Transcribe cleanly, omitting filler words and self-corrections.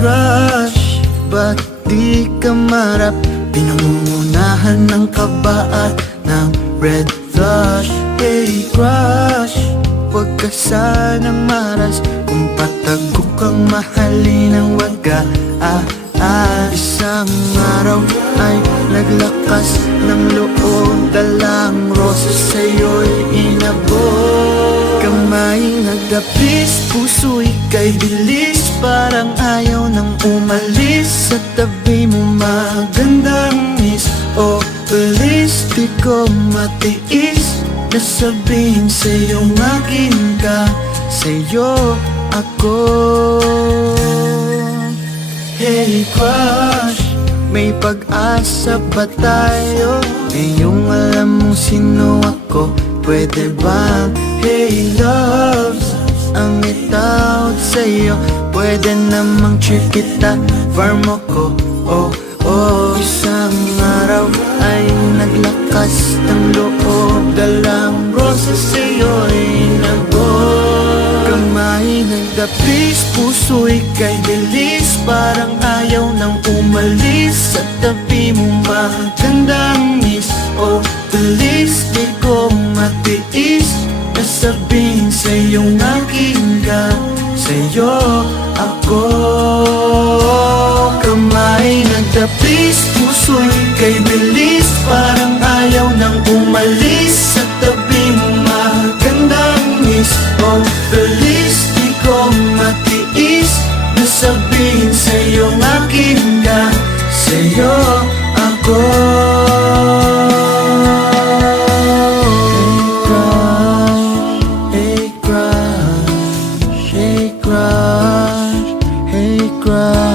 crush, ba't di ka marap? Pinangungunahan ng kaba at ng red flush. Hey crush, huwag ka sanang maras. Kung patago kang mahalin ng waga, isang araw ay naglakas ng loob, dalang rosas sa'yo'y inabot. Kamay nagdapis, puso'y kay bilis, parang ayaw nang umalis. Sa tabi mo magandang miss, oh please, di ko matiis na sabihin sa'yong akin ka, sa'yo ako. Hey crush, may pag-asa ba tayo? Ngayong alam mong sino ako, pwede bang? Hey loves, ang itawag sa'yo, pwede namang treat kita, farm ako, oh oh. Isang araw ay naglakas ng loob, dalang rosas sa'yo'y nabot. Kamay nagdapis, puso'y kay bilis, parang ayaw nang umalis. Sa tabi mo magandang miss, oh please, di ko matiis na sabihin sa'yong akin ka, sa'yo ako. Kamay nagdapis, puso'y kay bilis, parang ayaw nang umalis. Sa tabi mo magandang miss, oh please, di ko matiis na sabihin sa'yong akin ka, sa'yo ako. Hey crush, hey crush, hey crush.